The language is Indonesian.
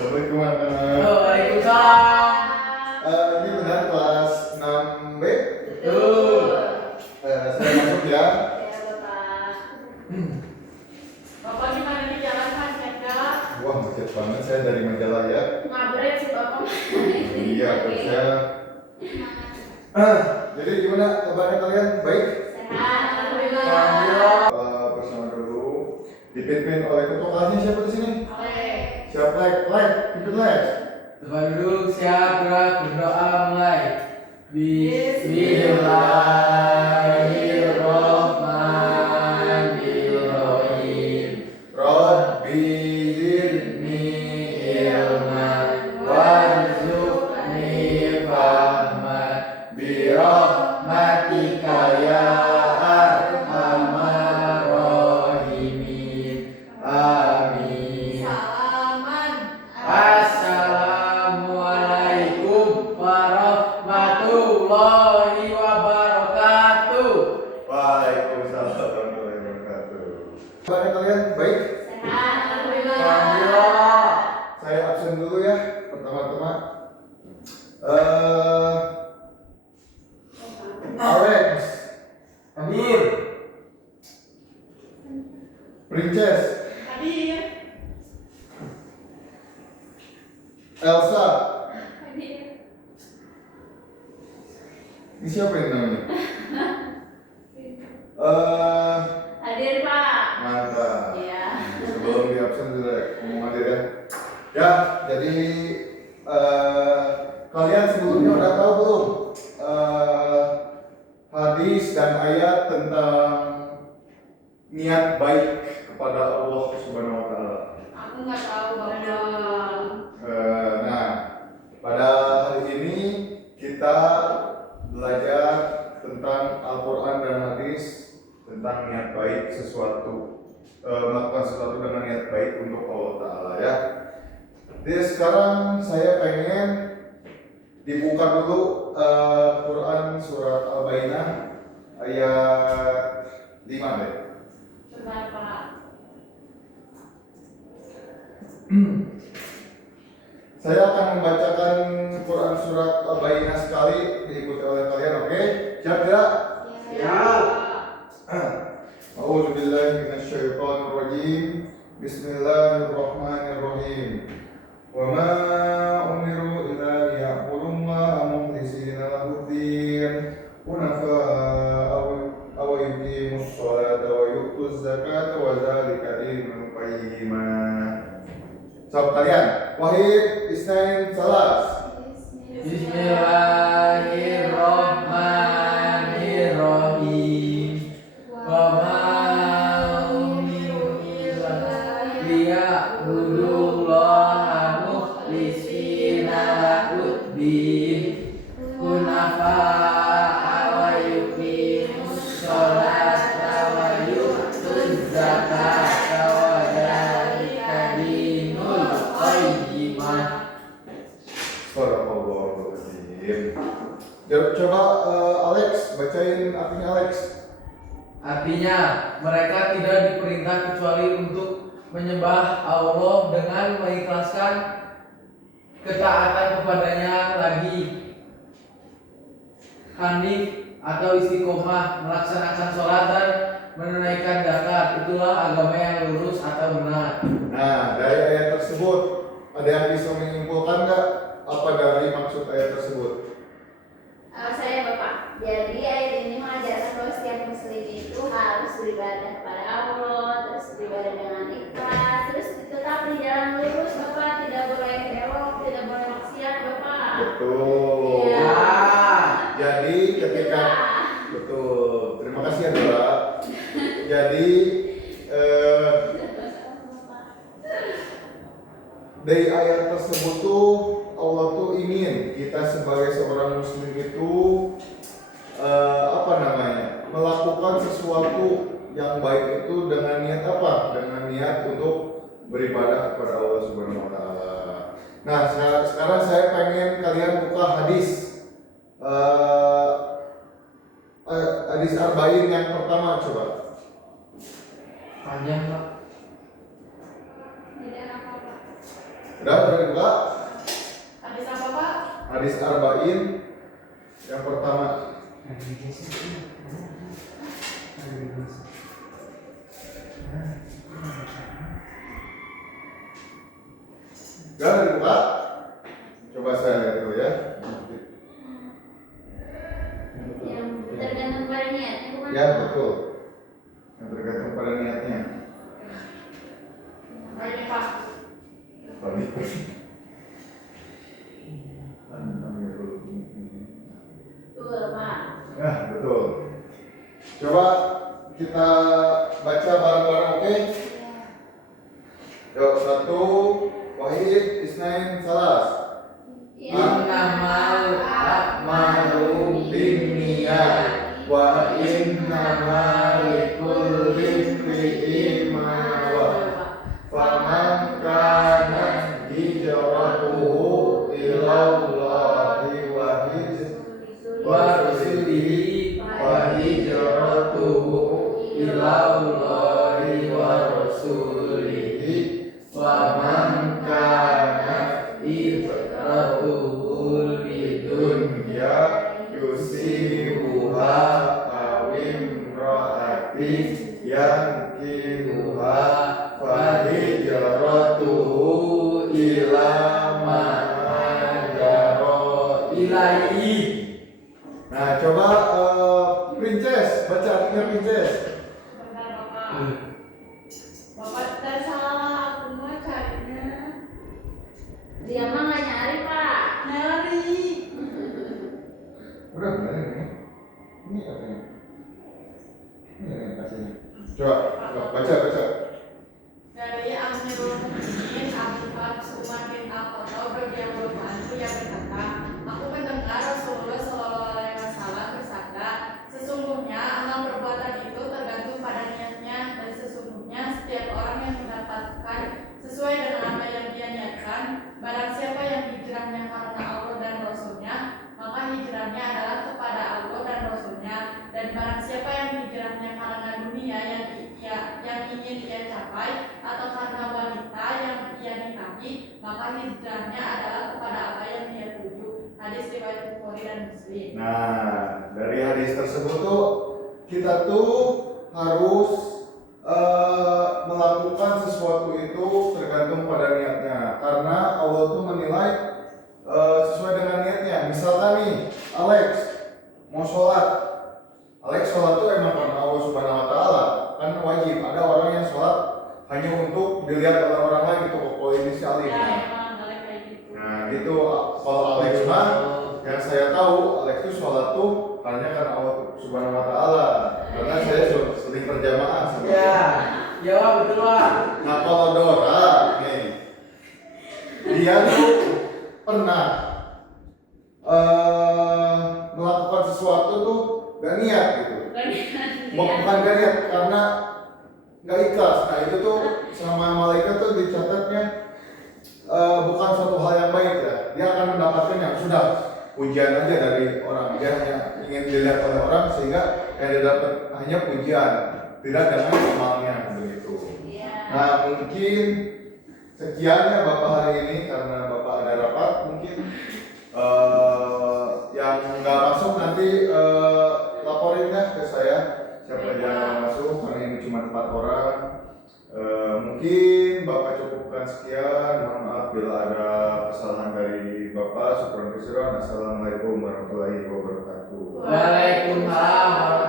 Assalamualaikum warahmatullahi Waalaikumsalam. Ini benar kelas 6B? Betul. Saya masuk ya. Ya Bapak. Bapak gimana di jalan macet kak? Wah macet banget, saya dari Majalah ya. Ngabret sih Bapak. Iya, terus saya. Jadi gimana kabarnya kalian? Baik? Sehat. Alhamdulillah. Bersama dulu dipimpin oleh ketua kelasnya siapa di sini? Siapa? Pimpin lek. Tempat duduk, siap, gerak, berdoa, mulai. Bismillahirrahmanirrahim. Rabbi Zidni ilman warzuqni fahman birahmatika ya arhamar rahimin. Amin. Assalamualaikum warahmatullahi wabarakatuh. Waalaikumsalam warahmatullahi wabarakatuh. Kabarnya kalian baik? Sehat. Alhamdulillah. Saya absen dulu ya pertama-tama. Alex, Amir. Princess, Hadir. Elsa. Ini siapa yang namanya? Hadir Pak. Mantap. Iya. Sebelum di absen sudah ngomong hadir ya. Ya, jadi kalian sebelumnya udah tahu belum hadis dan ayat tentang niat baik kepada Allah Subhanahu Wa Taala. Aku nggak tahu Bapak. Nah, pada hari ini kita belajar tentang Al-Quran dan hadis tentang niat baik melakukan sesuatu dengan niat baik untuk Allah Ta'ala ya. Jadi sekarang saya pengen dibuka dulu Quran surat Al-Baqarah ayat 5 deh. Coba Pak. Saya akan membacakan Quran surat Al-Baqarah sekali diikuti oleh kalian, oke? Siap tidak? Siap. A'udzu billahi minasyaitonir rajim. Bismillahirrahmanirrahim. Wa ma umiru illa liya'budullaha mukhlishina lahu-d-din hunafa'a wa yuqimus sholata wa yu'tuz zakata wa dzalika dinul qayyimah. Sob kalian, wahid, isnain, salas. Bismillahirrahmanirrahim. Wa ma umiru illa liya'budullaha mukhlishina lahu-d-din hunafa'a wa yuqimus sholata wa yu'tuz zakata wa dzalika dinul qayyimah. Astagfirullahaladzim. Coba Alex, bacain artinya Alex. Artinya, mereka tidak diperintah kecuali untuk menyembah Allah dengan mengikhlaskan ketaatan kepadanya lagi. Hanif atau istiqomah, melaksanakan sholat dan menunaikan zakat, itulah agama yang lurus atau benar. Nah, dari ayat tersebut ada yang bisa menyimpulkan nggak apa dari maksud ayat tersebut? Saya Bapak. Jadi ayat ini mengajarkan bahwa setiap muslim itu harus beribadah kepada Allah, terus beribadah dengan ikhlas, terus tetap di jalan lurus Bapak, tidak boleh belok, tidak boleh maksiat Bapak. Betul. Iya. Jadi ketika betul, terima kasih ya Mbak. Jadi dari ayat tersebut tuh Allah tuh ingin kita sebagai seorang muslim itu melakukan sesuatu yang baik itu dengan niat apa? Dengan niat untuk beribadah kepada Allah Subhanahu Wa Taala. Nah, sekarang saya pengen kalian buka hadis hadis arba'in yang pertama coba. Panjang Pak. Tidak apa-apa. Udah dibuka? Hadis apa Pak? Hadis Arba'in yang pertama. Udah dibuka? Coba saya lihat dulu ya. Yang tergantung pada niatnya bukan? Ya betul. Yang tergantung pada niatnya. Ini Pak. Balik. Betul Pak. Nah, betul. Coba kita baca bareng-bareng, oke? Yuk, 1, Wahid, Isnain, Salas. Innamal a'malu binniyat wa innamal likulli imri'in ma nawa. Faman kanat hijratuhu ila Allahi wa rasulihi wa hijratuhu ila Allahi wa rasulihi wa man kanat hijratuhu lidunya yusibuha awim ra'atin yankihuha fa hijratuhu ila ma hajara ilaihi. Nah, coba Princess, baca artinya Princess. Bentar Bapak. Bapak dari salah aku mah carinya. Dia mah nggak nyari Pak. Nyari. Udah benar ini. Ini artinya. Ini artinya. Coba baca. Dari Amirul Mukminin Abu Bakar Umar bin Al-Khattab radhiyallahu anhu yang berkata, aku mendengar Rasulullah Shallallahu Alaihi Wasallam bersabda, sesungguhnya amal perbuatan itu tergantung pada niatnya dan sesungguhnya setiap orang yang mendapatkan sesuai dengan apa yang dia niatkan. Barang siapa yang hijrahnya karena Allah dan Rasulnya, maka hijrahnya adalah kepada Allah dan Rasulnya. Dan barang siapa yang hijrahnya karena dunia yang ingin ia capai atau karena wanita yang ia nikahi, maka hijrahnya adalah kepada apa yang ia tuju. Hadis riwayat Bukhari dan Muslim. Nah, dari hadis tersebut tuh kita tuh harus melakukan sesuatu itu tergantung pada niatnya, karena Allah tuh menilai sesuai dengan niatnya. Misalkan nih, Alex mau sholat, Alex sholat tuh emang karena Allah Subhanahu Wa Taala, kan wajib. Ada orang yang sholat hanya untuk dilihat oleh orang lain, gitu, kok inisialin. Ya, emang boleh kayak gitu. Nah, gitu. Kalau Alex mah, yang saya tahu, Alex tuh sholat tuh hanya karena Allah Subhanahu Wa Taala. Karena saya sering berjamaah sama dia. Ya, jawab betul Pak. Nah, kalau Dora, nih, dia tuh pernah melakukan sesuatu tuh gak niat gitu. Bukan gak niat, karena gak ikhlas. Nah, itu tuh sama malaikat tuh dicatatnya bukan suatu hal yang baik ya. Dia akan mendapatkan yang sudah pujian aja dari orang. Dia hanya ingin dilihat oleh orang sehingga yang dia dapat hanya pujian, tidak dengan amalnya begitu. Nah, mungkin sekiannya Bapak hari ini karena Bapak ada rapat. Mungkin yang nggak masuk nanti laporin ya ke saya siapa yang nggak masuk, karena ini cuma 4 orang. Mungkin Bapak cukupkan sekian. Mohon maaf bila ada kesalahan dari Bapak. Syukran kasiran. Assalamualaikum warahmatullahi wabarakatuh. Waalaikumsalam